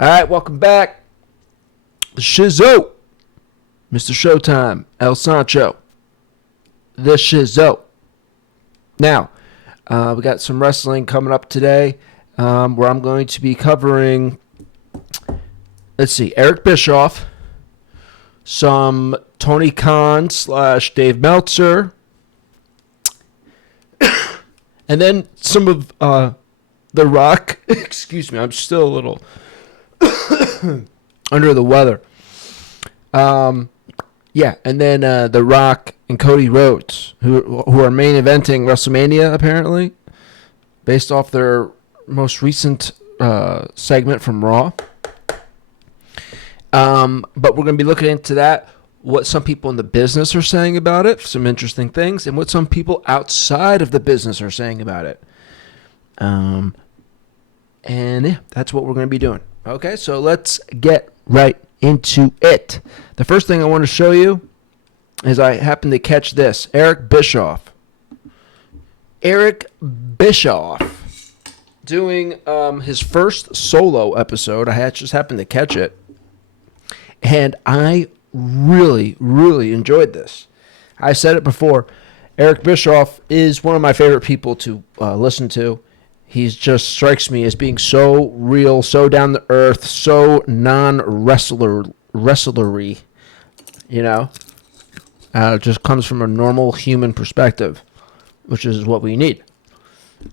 All right, welcome back. The Shizow. Mr. Showtime. El Sancho. The Shizow. Now, we got some wrestling coming up today where I'm going to be covering, let's see, Eric Bischoff, some Tony Khan / Dave Meltzer, and then some of The Rock. Excuse me, I'm still a little under the weather. Yeah, and then The Rock and Cody Rhodes, who are main eventing WrestleMania, apparently, based off their most recent segment from Raw. But we're going to be looking into that, what some people in the business are saying about it, some interesting things, and what some people outside of the business are saying about it. And yeah, that's what we're going to be doing. Okay, so let's get right into it. The first thing I want to show you is I happened to catch this. Eric Bischoff doing his first solo episode. I just happened to catch it. And I really, really enjoyed this. I said it before. Eric Bischoff is one of my favorite people to listen to. He just strikes me as being so real, so down to earth, so non-wrestlery, you know? Just comes from a normal human perspective, which is what we need.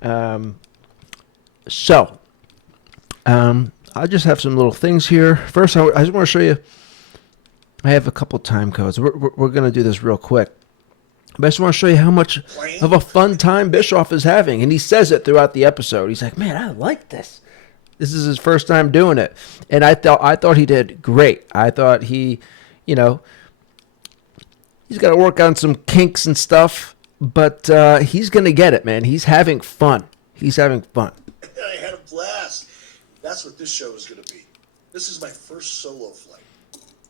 I just have some little things here. First, I just want to show you. I have a couple time codes. We're going to do this real quick. But I just want to show you how much of a fun time Bischoff is having. And he says it throughout the episode. He's like, man, I like this. This is his first time doing it. And I thought he did great. I thought he, he's got to work on some kinks and stuff. But he's going to get it, man. He's having fun. He's having fun. I had a blast. That's what this show is going to be. This is my first solo flight.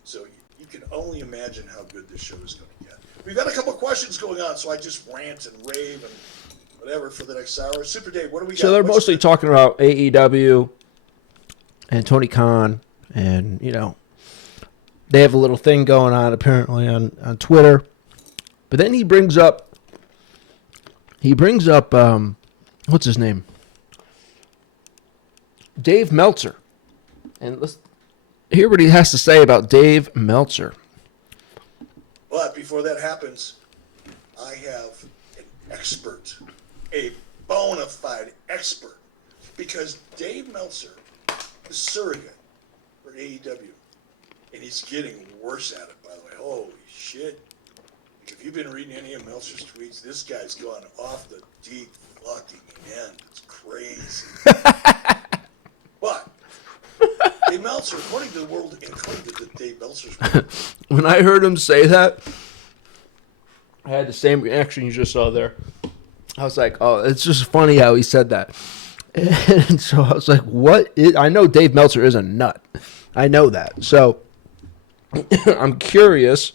So you can only imagine how good this show is going to get. We've got a couple of questions going on, so I just rant and rave and whatever for the next hour. Super Dave, what do we got? So they're mostly talking about AEW and Tony Khan, and, they have a little thing going on apparently on Twitter. But then he brings up, what's his name? Dave Meltzer. And let's hear what he has to say about Dave Meltzer. But before that happens, I have an expert, a bona fide expert, because Dave Meltzer is surrogate for AEW, and he's getting worse at it, by the way. Holy shit. If you've been reading any of Meltzer's tweets, this guy's gone off the deep fucking end. It's crazy. But Dave Meltzer, according to the world, according to the Dave Meltzer's world. When I heard him say that, I had the same reaction you just saw there. I was like, oh, it's just funny how he said that. And so I was like, I know Dave Meltzer is a nut. I know that. So I'm curious.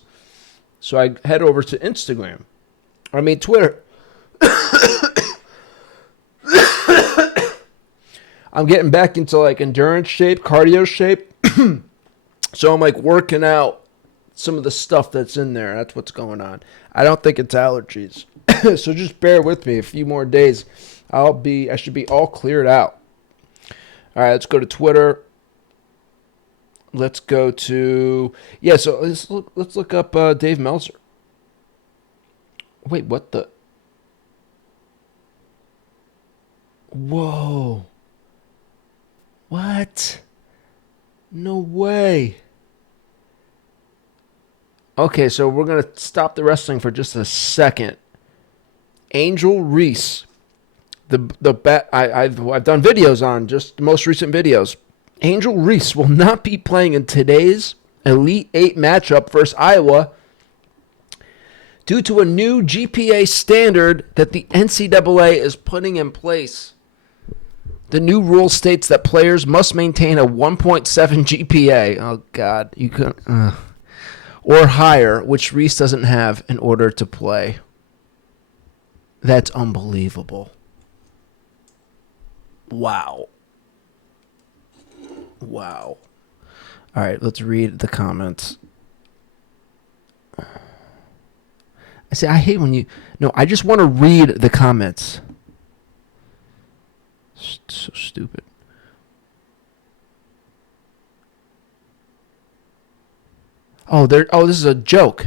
So I head over to Twitter. I'm getting back into like endurance shape, cardio shape. So I'm like working out some of the stuff that's in there. That's what's going on. I don't think it's allergies. So just bear with me a few more days. I should be all cleared out. All right, let's go to Twitter. Let's go to, so let's look up Dave Meltzer. Wait, what the? Whoa. What? No way. Okay, so we're going to stop the wrestling for just a second. Angel Reese. I've done videos on just the most recent videos. Angel Reese will not be playing in today's Elite 8 matchup versus Iowa due to a new GPA standard that the NCAA is putting in place. The new rule states that players must maintain a 1.7 GPA. Oh, God. You could, or higher, which Reese doesn't have in order to play. That's unbelievable. Wow. Wow. All right, let's read the comments. I say I hate when you. No, I just want to read the comments. So stupid. Oh, there. Oh, this is a joke.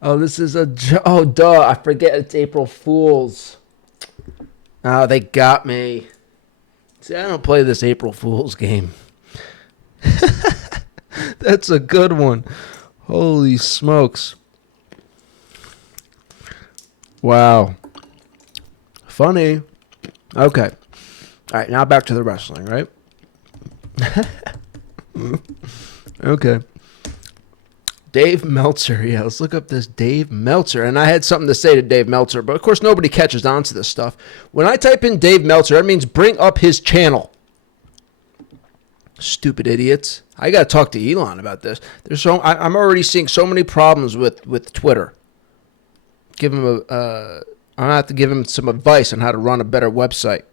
Oh, this is a joke. Oh, duh. I forget it's April Fool's. Oh, they got me. See, I don't play this April Fool's game. That's a good one. Holy smokes. Wow. Funny. Okay. All right, now back to the wrestling, right? Okay. Dave Meltzer. Yeah, let's look up this Dave Meltzer. And I had something to say to Dave Meltzer, but of course nobody catches on to this stuff. When I type in Dave Meltzer, that means bring up his channel. Stupid idiots. I got to talk to Elon about this. I'm already seeing so many problems with Twitter. I'm going to have to give him some advice on how to run a better website.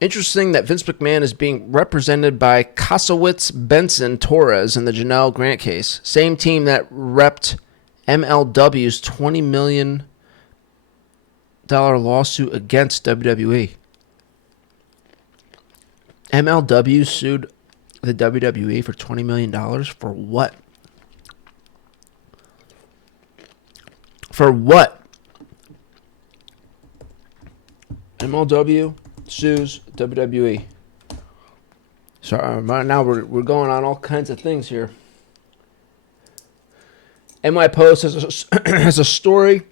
Interesting that Vince McMahon is being represented by Kasowitz, Benson, Torres in the Janelle Grant case. Same team that repped MLW's $20 million lawsuit against WWE. MLW sued the WWE for $20 million for what? For what? MLW sues WWE. So now we're going on all kinds of things here. NY Post has a story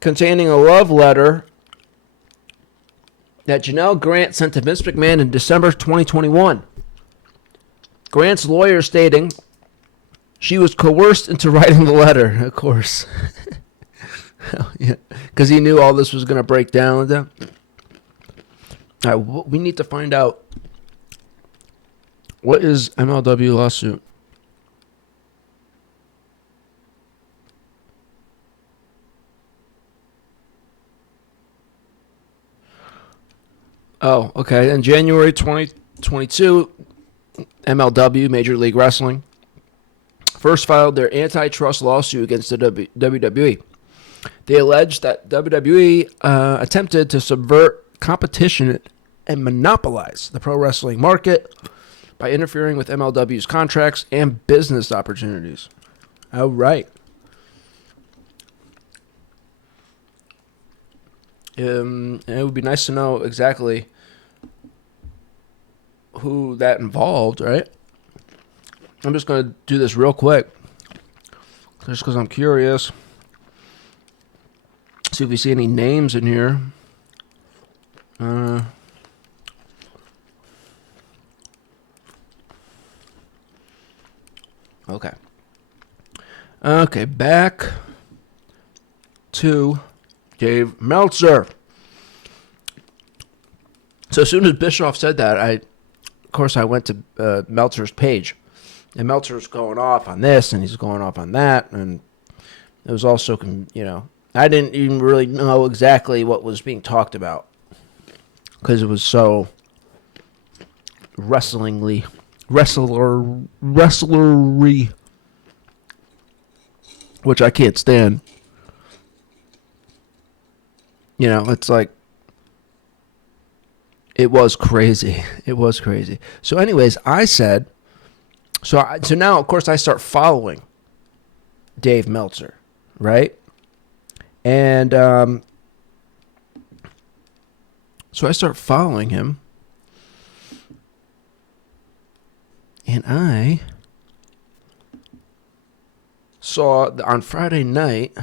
containing a love letter that Janelle Grant sent to Vince McMahon in December 2021. Grant's lawyer stating she was coerced into writing the letter, of course. Yeah, because he knew all this was going to break down with them. All right, we need to find out, what is MLW lawsuit? Oh, okay. In January 2022, MLW, Major League Wrestling, first filed their antitrust lawsuit against the WWE. They alleged that WWE attempted to subvert competition and monopolize the pro wrestling market by interfering with MLW's contracts and business opportunities. All right. And it would be nice to know exactly who that involved, right? I'm just going to do this real quick, just because I'm curious. See if we see any names in here. Okay. Okay, back to Dave Meltzer. So as soon as Bischoff said that, I went to Meltzer's page. And Meltzer's going off on this, and he's going off on that, and it was also, I didn't even really know exactly what was being talked about because it was so wrestlery, which I can't stand. It's like, it was crazy. It was crazy. So anyways, I said, so now, of course, I start following Dave Meltzer, right? And so I start following him, and I saw on Friday night,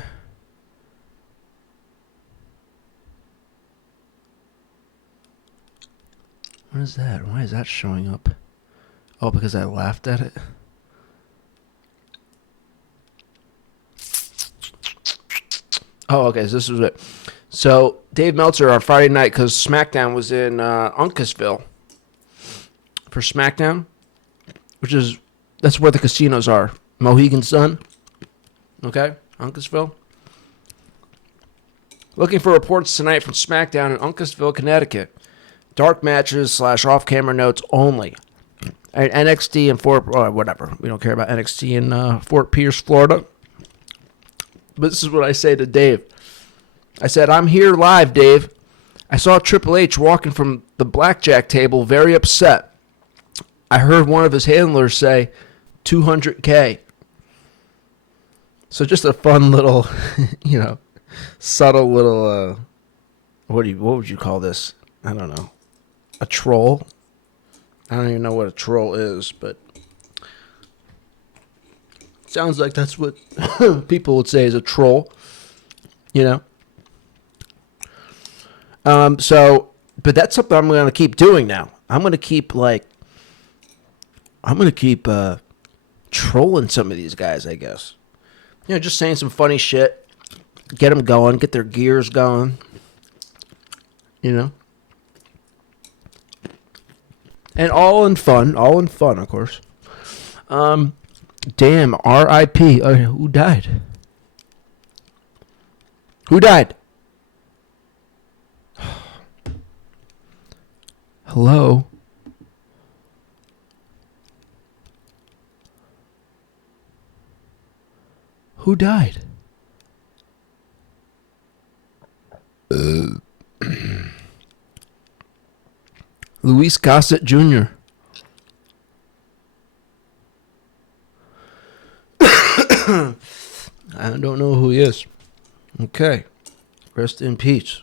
what is that? Why is that showing up? Oh, because I laughed at it? Oh, okay, so this was it. So, Dave Meltzer on Friday night, because SmackDown was in Uncasville for SmackDown, which is That's where the casinos are. Mohegan Sun. Okay, Uncasville. Looking for reports tonight from SmackDown in Uncasville, Connecticut. Dark matches / off-camera notes only. At NXT in Fort, whatever. We don't care about NXT in Fort Pierce, Florida. But this is what I say to Dave. I said, I'm here live, Dave. I saw Triple H walking from the blackjack table very upset. I heard one of his handlers say, 200K. So just a fun little, subtle little, what would you call this? I don't know. A troll? I don't even know what a troll is, but sounds like that's what people would say is a troll, but that's something I'm going to keep doing now. I'm going to keep trolling some of these guys, I guess. Just saying some funny shit, get them going, get their gears going, And all in fun, of course. Damn, R.I.P. Who died? Who died? Hello? Who died? Luis Gossett Jr. I don't know who he is. Okay. Rest in peace.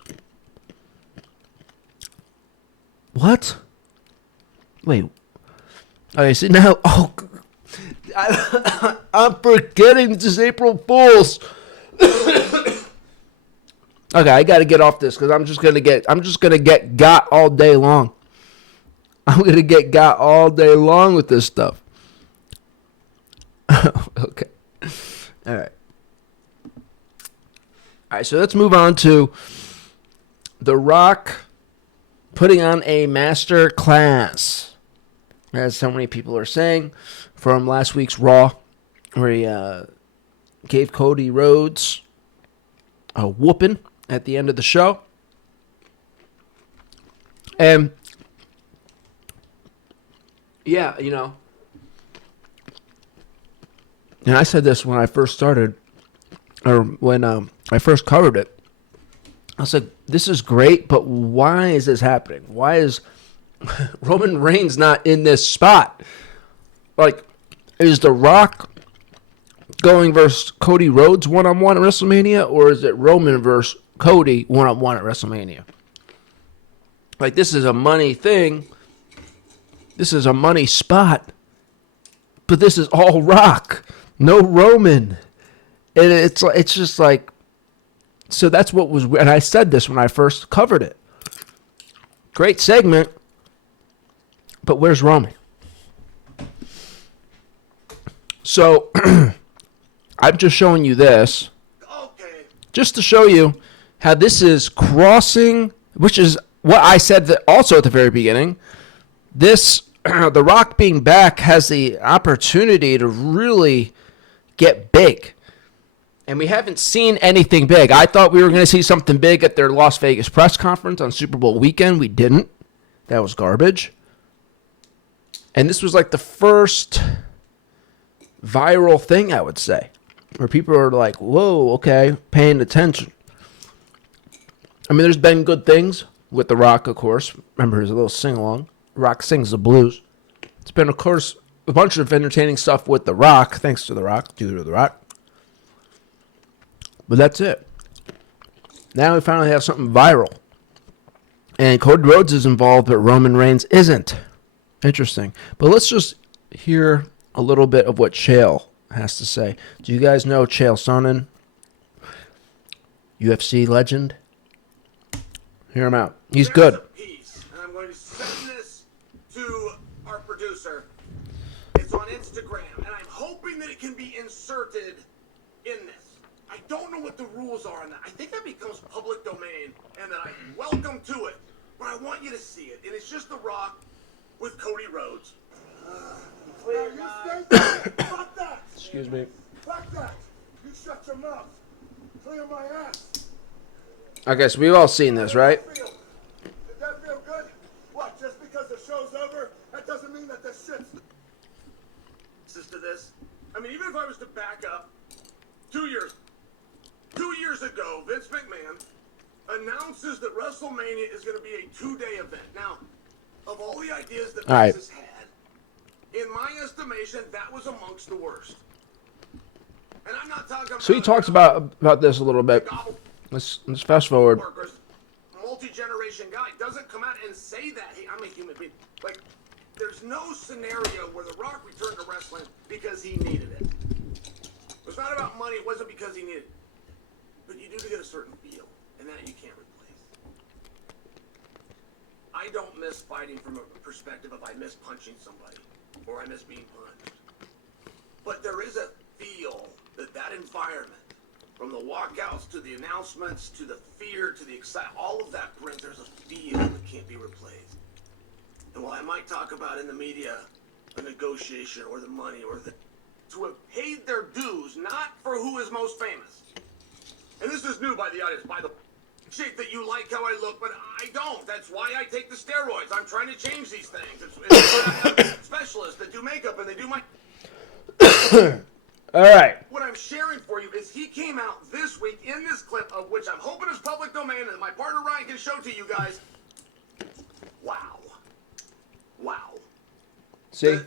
What? Wait. Okay, see now. Oh, I'm forgetting this is April Fool's. Okay, I got to get off this because I'm just gonna get got all day long. I'm gonna get got all day long with this stuff. Okay. All right. All right. So let's move on to The Rock putting on a master class, as so many people are saying, from last week's Raw, where he gave Cody Rhodes a whooping at the end of the show. And yeah, and I said this when I first started, or when I first covered it. I said, this is great, but why is this happening? Why is Roman Reigns not in this spot? Like, is The Rock going versus Cody Rhodes one-on-one at WrestleMania, or is it Roman versus Cody one-on-one at WrestleMania? Like, this is a money thing. This is a money spot. But this is all Rock. No Roman. And it's just like, so that's what was, and I said this when I first covered it. Great segment, but where's Roman? So, I'm just showing you this, just to show you how this is crossing, which is what I said that also at the very beginning. This, The Rock being back has the opportunity to really get big. And we haven't seen anything big. I thought we were going to see something big at their Las Vegas press conference on Super Bowl weekend. We didn't. That was garbage. And this was like the first viral thing, I would say, where people are like, whoa, okay, paying attention. I mean, there's been good things with The Rock, of course. Remember, there's a little sing-along. Rock sings the blues. It's been, of course, a bunch of entertaining stuff with The Rock, thanks to The Rock, due to The Rock. But that's it. Now we finally have something viral. And Cody Rhodes is involved, but Roman Reigns isn't. Interesting. But let's just hear a little bit of what Chael has to say. Do you guys know Chael Sonnen? UFC legend? Hear him out. He's good. And I'm going to send this to our producer. It's on Instagram, and I'm hoping that it can be inserted in this. I don't know what the rules are on that. I think that becomes public domain, and that I'm welcome to it. But I want you to see it. And it's just The Rock with Cody Rhodes. Clear, guys. Excuse me. Fuck that! You shut your mouth. Clear my ass. Okay, so we've all seen this, right? Did that feel good? What, just because the show's over, that doesn't mean that the shit's... To this, I mean, even if I was to back up 2 years ago, Vince McMahon announces that WrestleMania is going to be a 2-day event. Now, of all the ideas that All right. Vince has had, in my estimation, that was amongst the worst. And I'm not talking about... So he talks about this a little bit. Let's fast forward. Workers, multi-generation guy doesn't come out and say that. Hey, I'm a human being. Like, there's no scenario where The Rock returned to wrestling because he needed it. It was not about money. It wasn't because he needed it. But you do to get a certain feel, and that you can't replace. I don't miss fighting from a perspective of I miss punching somebody or I miss being punched. But there is a feel that environment, from the walkouts to the announcements to the fear to the excitement, all of that brings, there's a feel that can't be replaced. And while I might talk about in the media the negotiation or the money or to have paid their dues, not for who is most famous. And this is new by the audience, by the shit that you like how I look, but I don't. That's why I take the steroids. I'm trying to change these things. It's specialists that do makeup and they do my... All right. What I'm sharing for you is he came out this week in this clip, of which I'm hoping is public domain and my partner Ryan can show to you guys. Wow. Wow. See?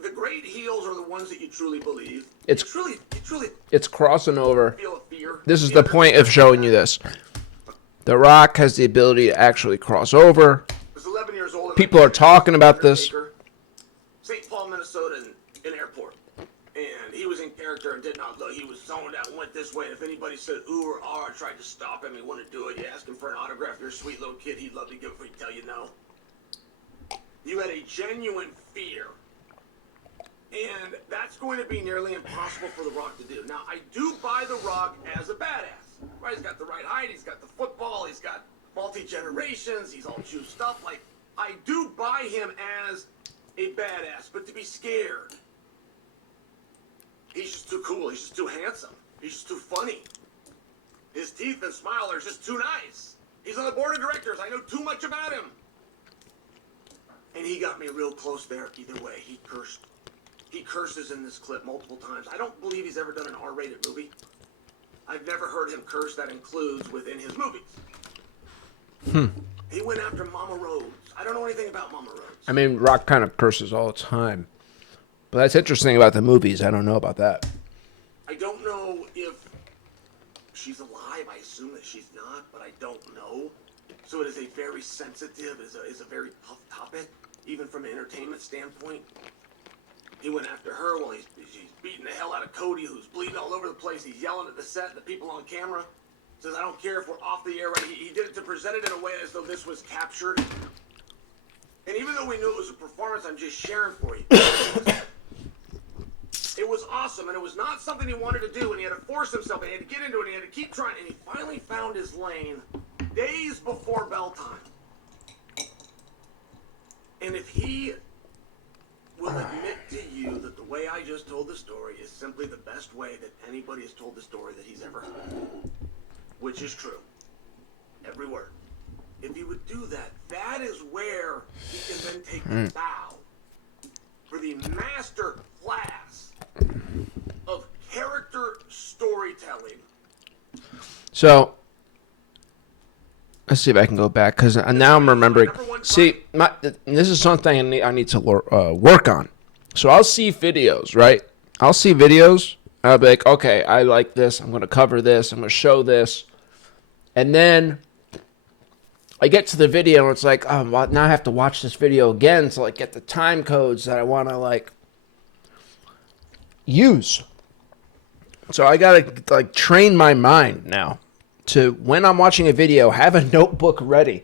The great heels are the ones that you truly believe. It's you truly it's crossing over. feel a fear. This is the point of showing you this. The Rock has the ability to actually cross over. I was 11 years old. People are talking about this. St. Paul, Minnesota, in airport. And he was in character and did not look. He was zoned out and went this way. And if anybody said ooh or ah or tried to stop him, he wouldn't do it. You ask him for an autograph, you're a sweet little kid, he'd love to give it, he'd tell you no. You had a genuine fear. And that's going to be nearly impossible for The Rock to do. Now, I do buy The Rock as a badass. Right? He's got the right height, he's got the football, he's got multi-generations, he's all juiced up. Like, I do buy him as a badass, but to be scared, he's just too cool, he's just too handsome, he's just too funny. His teeth and smile are just too nice. He's on the board of directors, I know too much about him. And he got me real close there either way. He cursed. He curses in this clip multiple times. I don't believe he's ever done an R-rated movie. I've never heard him curse. That includes within his movies. He went after Mama Rose. I don't know anything about Mama Rose. I mean, Rock kind of curses all the time. But that's interesting about the movies. I don't know about that. I don't know if she's alive. I assume that she's not, but I don't know. So it is a very sensitive, is a very tough topic, even from an entertainment standpoint. He went after her while he's beating the hell out of Cody, who's bleeding all over the place. He's yelling at the set, the people on camera. Says, I don't care if we're off the air. Right? He did it to present it in a way as though this was captured. And even though we knew it was a performance, I'm just sharing for you. It was awesome, and it was not something he wanted to do, and he had to force himself, and he had to get into it, and he had to keep trying, and he finally found his lane days before bell time. And if he will admit to you that the way I just told the story is simply the best way that anybody has told the story that he's ever heard, which is true, every word. If he would do that, that is where he can then take the bow for the master class of character storytelling. So, let's see if I can go back, because now I'm remembering. See, this is something I need to work on. So I'll see videos, right? I'll see videos, and I'll be like, okay, I like this. I'm going to cover this. I'm going to show this. And then I get to the video, and it's like, oh, well, now I have to watch this video again to like get the time codes that I want to like use. So I got to like train my mind now to, when I'm watching a video, have a notebook ready.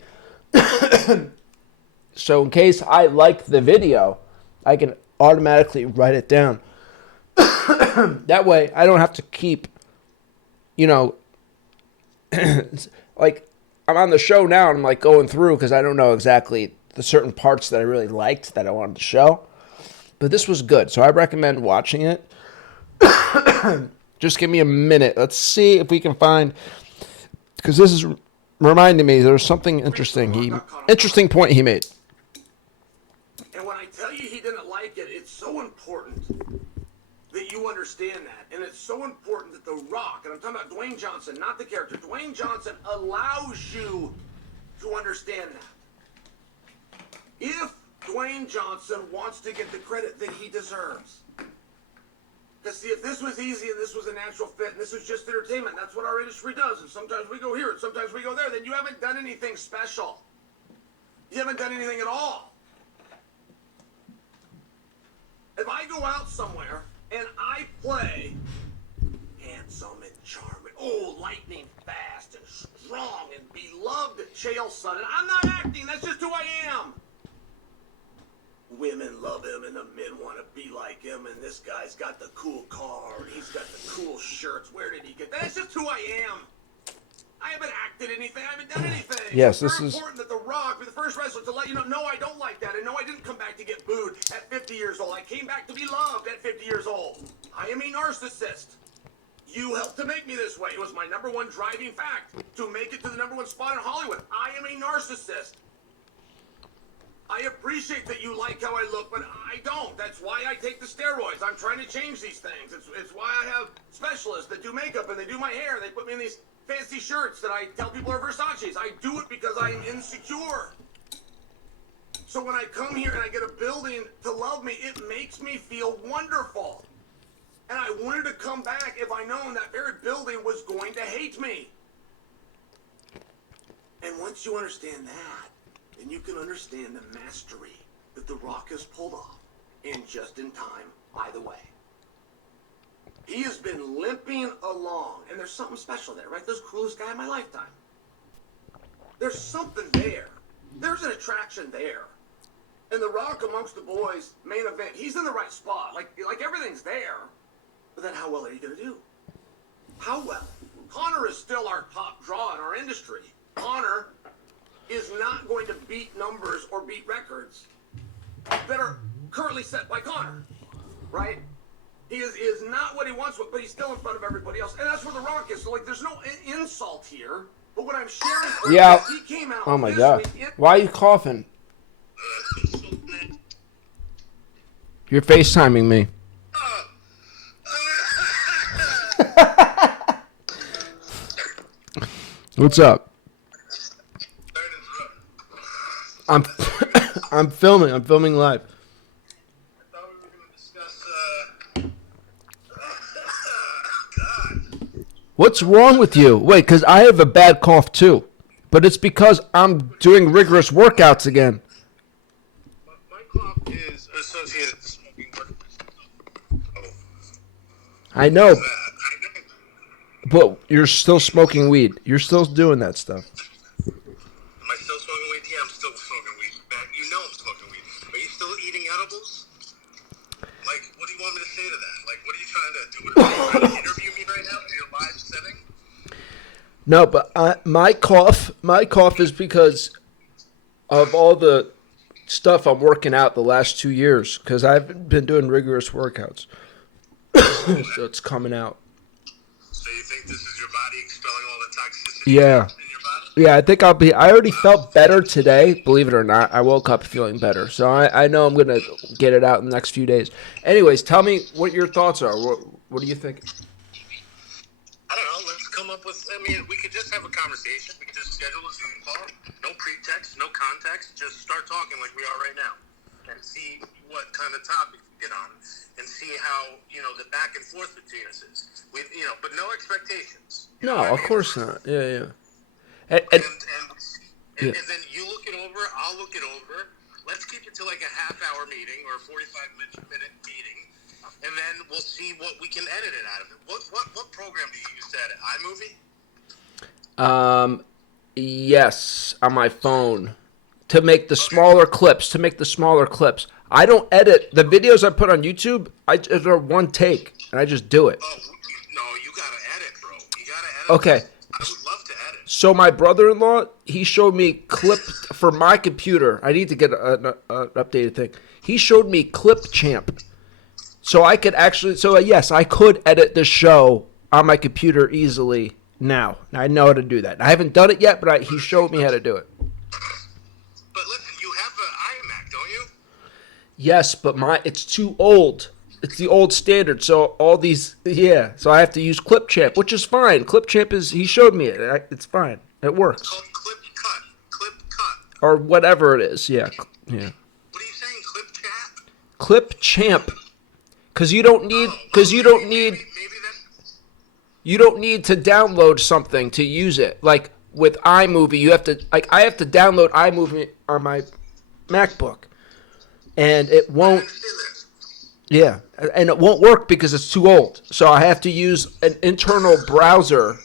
So in case I like the video, I can automatically write it down. That way I don't have to keep, like I'm on the show now and I'm like going through because I don't know exactly the certain parts that I really liked that I wanted to show. But this was good, so I recommend watching it. Just give me a minute. Let's see if we can find, because this is reminding me there's something interesting point he made. And when I tell you he didn't like it, it's so important that you understand that. And it's so important that The Rock, and I'm talking about Dwayne Johnson, not the character, Dwayne Johnson allows you to understand that. If Dwayne Johnson wants to get the credit that he deserves. Because see, if this was easy and this was a natural fit and this was just entertainment, that's what our industry does, and sometimes we go here and sometimes we go there, then you haven't done anything special. You haven't done anything at all. If I go out somewhere and I play handsome and charming, lightning fast and strong and beloved Chael Sonnen, I'm not acting, that's just who I am. Women love him and the men want to be like him, and this guy's got the cool car and he's got the cool shirts. Where did he get that? That's just who I am. I haven't acted anything. I haven't done anything. Yes, it's this very is important that The Rock be the first wrestler to let you know, no, I don't like that. And no, I didn't come back to get booed at 50 years old. I came back to be loved at 50 years old. I am a narcissist. You helped to make me this way. It was my number one driving fact to make it to the number one spot in Hollywood. I am a narcissist. I appreciate that you like how I look, but I don't. That's why I take the steroids. I'm trying to change these things. It's why I have specialists that do makeup and they do my hair. They put me in these fancy shirts that I tell people are Versace's. I do it because I'm insecure. So when I come here and I get a building to love me, it makes me feel wonderful. And I wanted to come back if I known that very building was going to hate me. And once you understand that, then you can understand the mastery that The Rock has pulled off in just in time, by the way. He has been limping along, and there's something special there, right? There's the coolest guy in my lifetime. There's something there. There's an attraction there. And The Rock amongst the boys, main event, he's in the right spot. Like everything's there. But then how well are you going to do? How well? Connor is still our top draw in our industry. Connor is not going to beat numbers or beat records that are currently set by Connor, right? He is not what he wants, but he's still in front of everybody else. And that's where The Rock is. So, like, there's no insult here. But what I'm sharing for Yeah. you is he came out. Oh my God. Why are you coughing? You're FaceTiming me. What's up? I'm I'm filming. I'm filming live. I thought we were going to discuss, God. What's wrong with you? Wait, because I have a bad cough too. But it's because I'm doing rigorous workouts again. My cough is associated with smoking. I know. But you're still smoking weed. You're still doing that stuff. Am I still smoking weed? Yeah, I'm still smoking weed. You know I'm smoking weed. Are you still eating edibles? Like, what do you want me to say to that? Like, what are you trying to do? Are you trying to interview me right now in your live setting? No, but my cough is because of all the stuff I'm working out the last 2 years, because I've been doing rigorous workouts. So it's coming out. So you think this is your body expelling all the toxicity Yeah. in your body? Yeah, I think I already felt better today, believe it or not. I woke up feeling better. So I know I'm going to get it out in the next few days. Anyways, tell me what your thoughts are. What do you think? I don't know. Let's come up with, we could just have a conversation. We could just schedule a Zoom call. No pretext, no context. Just start talking like we are right now and see what kind of topic we get on and see how, the back and forth between us is. But no expectations. No, of course not. Yeah. And Yeah. then you look it over, I'll look it over. Let's keep it to like a half-hour meeting or a 45-minute meeting, and then we'll see what we can edit it out of it. What program do you use to edit? iMovie? Yes, on my phone to make the smaller clips. I don't edit the videos I put on YouTube. They're one take, and I just do it. Oh no, you gotta edit, bro. You gotta edit. Okay. I would love to edit. So my brother-in-law, he showed me clipped for my computer. I need to get an updated thing. He showed me Clip Champ, So I could actually, yes, I could edit the show on my computer easily now. I know how to do that. I haven't done it yet, but he showed me how to do it. But listen, you have an iMac, don't you? Yes, but it's too old. It's the old standard. So all these, so I have to use Clipchamp, which is fine. Clipchamp he showed me it. It's fine. It works. It's called Clip Cut. Or whatever it is. Yeah. What are you saying, Clipchamp? Clipchamp. Because you don't need, you don't need to download something to use it. Like with iMovie, you have to, I have to download iMovie on my MacBook. And it won't, and it won't work because it's too old. So I have to use an internal browser.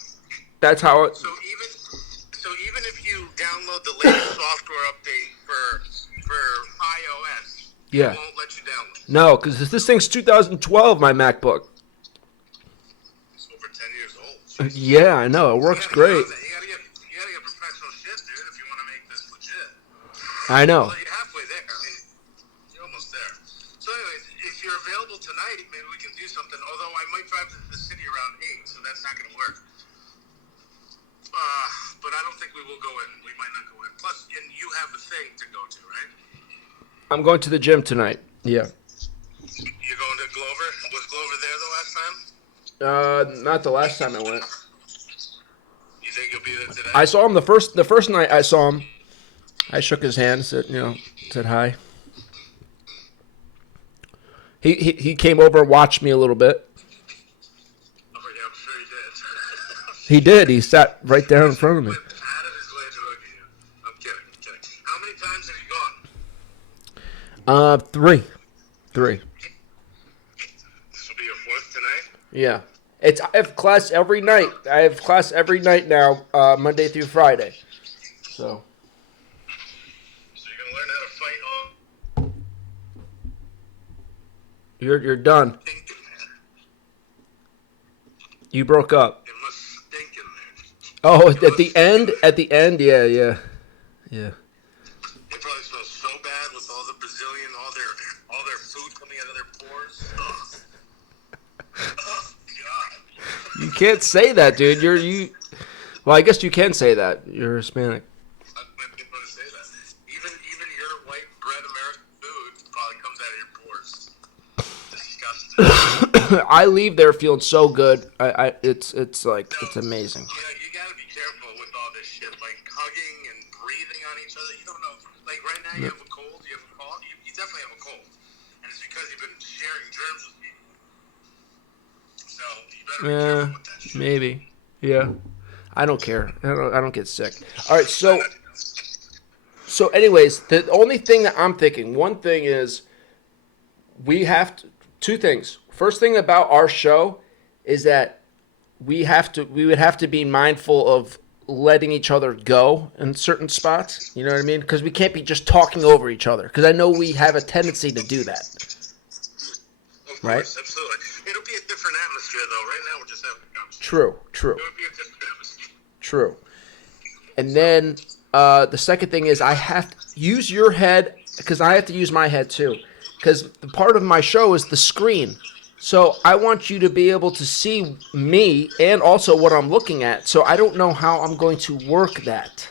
That's how it. So even if you download the latest software update for iOS, it won't let you download. No, because this thing's 2012, my MacBook. It's over 10 years old. Yeah, I know. It works great. You gotta get professional shit, dude, if you want to make this legit. I know. Well, you're halfway there. I mean, you're almost there. So anyways, if you're available tonight, maybe we can do something. Although I might drive to the city around 8, so that's not going to work. But I don't think we will go in. We might not go in. Plus, and you have a thing to go to, right? I'm going to the gym tonight. Yeah. You're going to Glover? Was Glover there the last time? Not the last time I went. You think you'll be there today? I saw him the first night I saw him. I shook his hand, said hi. He came over and watched me a little bit. Oh, yeah, I'm sure he did. He did. He sat right there in front of me. Out of his way to look at you. I'm kidding. How many times have you gone? 3. This will be your 4th tonight? Yeah. I have class every night. I have class every night now, Monday through Friday. So you're gonna learn how to fight all. You're done. Stinking, man. You broke up. It must stink in there. Oh, at the end, yeah. It probably smells so bad with all the Brazilian, all their food coming out of their pores. Oh God. You can't say that, dude. Well, I guess you can say that. You're Hispanic. I'm going to say that. Even your white bread American food probably comes out of your pores. Disgusting. I leave there feeling so good. It's amazing. You gotta be careful with all this shit, like hugging and breathing on each other. You don't know, like right now you have a cold, you definitely have a cold, and it's because you've been sharing germs with people. So you better be careful with that shit. Maybe. Yeah. I don't care. I don't get sick. All right, so anyways, the only thing that I'm thinking, one thing is two things. First thing about our show is that we would have to be mindful of letting each other go in certain spots. You know what I mean? Because we can't be just talking over each other. Because I know we have a tendency to do that. Of Right? course, absolutely. It'll be a different atmosphere, though. Right now, we're just having a conversation. True. It would be a different atmosphere. True. And then the second thing is I have to use your head because I have to use my head too. Because the part of my show is the screen. So I want you to be able to see me and also what I'm looking at. So I don't know how I'm going to work that.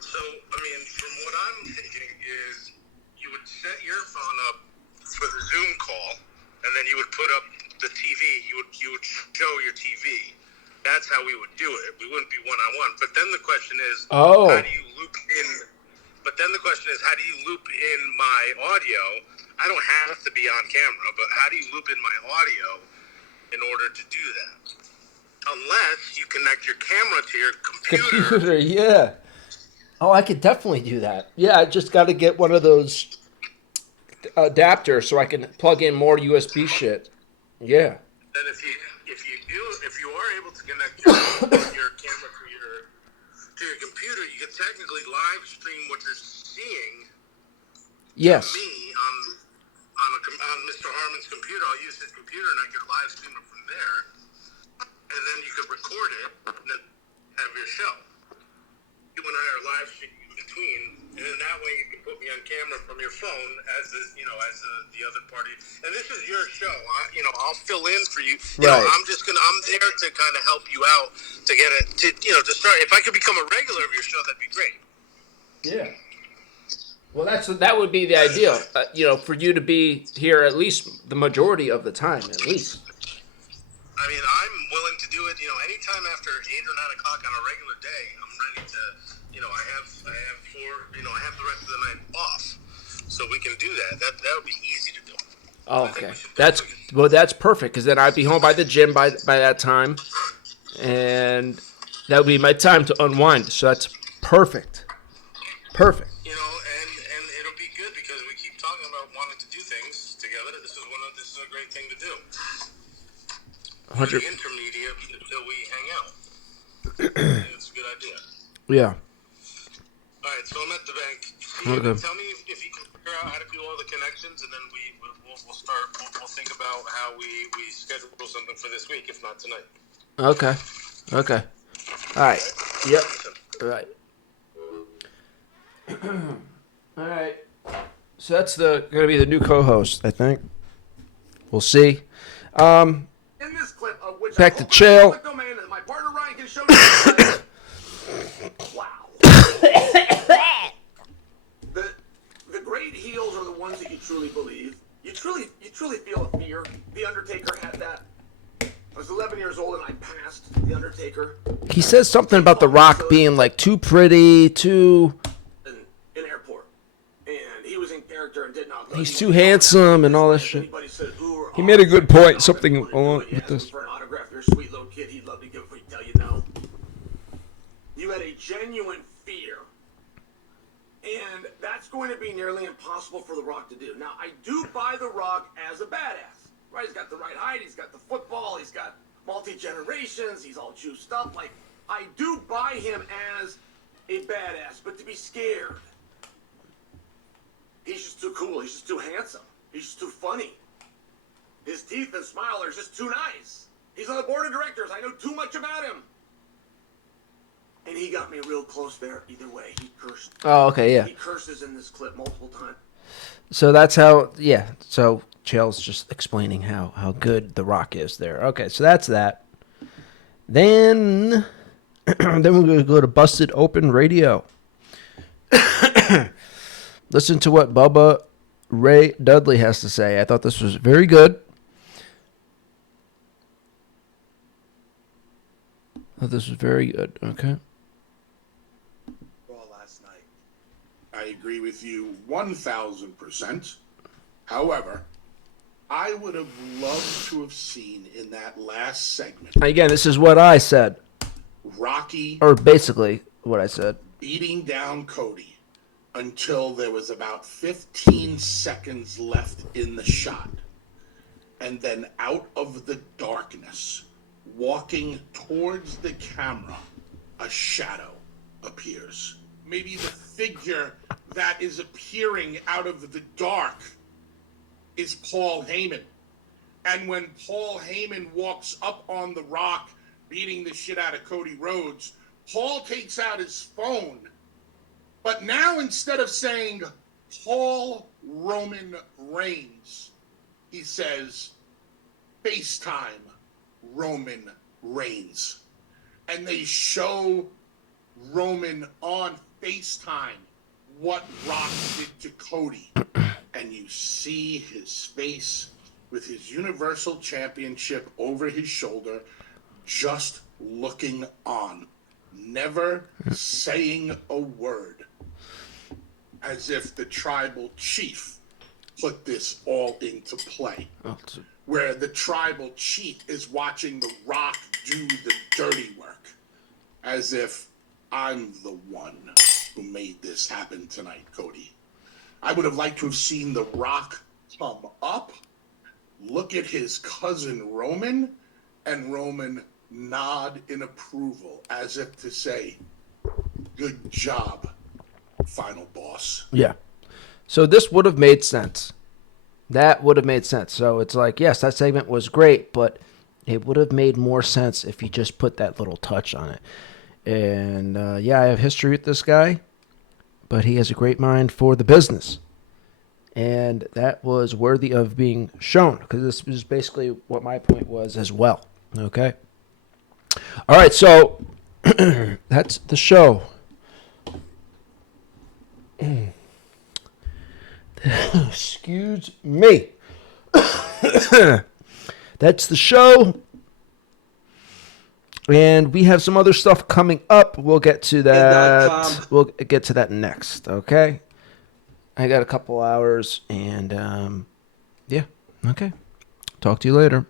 So, I mean, from what I'm thinking is you would set your phone up for the Zoom call, and then you would put up the TV. You would show your TV. That's how we would do it. We wouldn't be one-on-one. But then the question is, how do you loop in? But then the question is, how do you loop in my audio? I don't have to be on camera, but how do you loop in my audio in order to do that? Unless you connect your camera to your computer. Yeah. Oh, I could definitely do that. Yeah, I just got to get one of those adapters so I can plug in more USB shit. Yeah. Then if you are able to connect your camera to your computer, you can technically live stream what you're seeing. Yes. To me on Mr. Harmon's computer. I'll use his computer and I can live stream it from there, and then you could record it and then have your show. You and I are live streaming in between And then that way you can put me on camera from your phone as the other party. And this is your show. I'll fill in for you. Right. I'm there to kind of help you out to get it to start. If I could become a regular of your show, that'd be great. Yeah. Well, that would be the ideal. For you to be here at least the majority of the time, at least. I mean, I'm willing to do it. Anytime after 8 or 9 o'clock on a regular day, I'm ready to. I have the rest of the night off, so we can do that. That would be easy to do. Oh, okay. That's perfect, because then I'd be home by the gym by that time, and that would be my time to unwind. So that's perfect. Perfect. And it'll be good because we keep talking about wanting to do things together. This is a great thing to do. 100. The intermediate until we hang out. I think it's a good idea. Yeah. All right, so I'm at the bank. Okay. Tell me if you can figure out how to do all the connections, and then we'll start. We'll think about how we schedule something for this week, if not tonight. Okay. All right. Yep. All right. All right. So that's going to be the new co-host, I think. We'll see. In this clip, of which Back I to hope Chael. it's public domain and my partner Ryan can show you. Wow. The great heels are the ones that you truly believe. You truly feel a fear. The Undertaker had that. I was 11 years old and I passed The Undertaker He says something about The Rock being like too pretty, too. in airport. And he was in character and did not look. He's too handsome and all that shit. Anybody said, "Ooh," He made a good point, "Oh, something I wanna do along it." You with ask him this. for an autograph. You're a sweet little kid. He'd love to give it, but he'd tell you no. You had a genuine fear. And that's going to be nearly impossible for The Rock to do. Now, I do buy The Rock as a badass. Right? He's got the right height. He's got the football. He's got multi-generations. He's all juiced up. Like, I do buy him as a badass. But to be scared, he's just too cool. He's just too handsome. He's just too funny. His teeth and smile are just too nice. He's on the board of directors. I know too much about him. And he got me real close there either way. He cursed. Oh, okay, yeah. He curses in this clip multiple times. So that's how, yeah. So Chael's just explaining how good The Rock is there. Okay, so that's that. Then we're going to go to Busted Open Radio. Listen to what Bubba Ray Dudley has to say. I thought this was very good. Okay. Last night. I agree with you 1,000%. However, I would have loved to have seen in that last segment Again, this is what I said. Rocky Or basically what I said. beating down Cody until there was about 15 seconds left in the shot. And then out of the darkness, walking towards the camera, a shadow appears. Maybe the figure that is appearing out of the dark is Paul Heyman. And when Paul Heyman walks up on The Rock, beating the shit out of Cody Rhodes, Paul takes out his phone. But now instead of saying Paul Roman Reigns, he says FaceTime Roman Reigns. And they show Roman on FaceTime what Rock did to Cody. And you see his face with his Universal Championship over his shoulder, just looking on, never saying a word, as if the tribal chief put this all into play. Where the tribal chief is watching The Rock do the dirty work, as if I'm the one who made this happen tonight, Cody. I would have liked to have seen The Rock come up, look at his cousin Roman, and Roman nod in approval, as if to say, good job, final boss. Yeah. So this would have made sense. That would have made sense. So it's like, yes, that segment was great, but it would have made more sense if you just put that little touch on it. And, yeah, I have history with this guy. but he has a great mind for the business. And that was worthy of being shown, because this is basically what my point was as well. Okay? All right, so that's the show. Excuse me. That's the show. And we have some other stuff coming up. We'll get to that. We'll get to that next, okay? I got a couple hours, and yeah, okay. Talk to you later.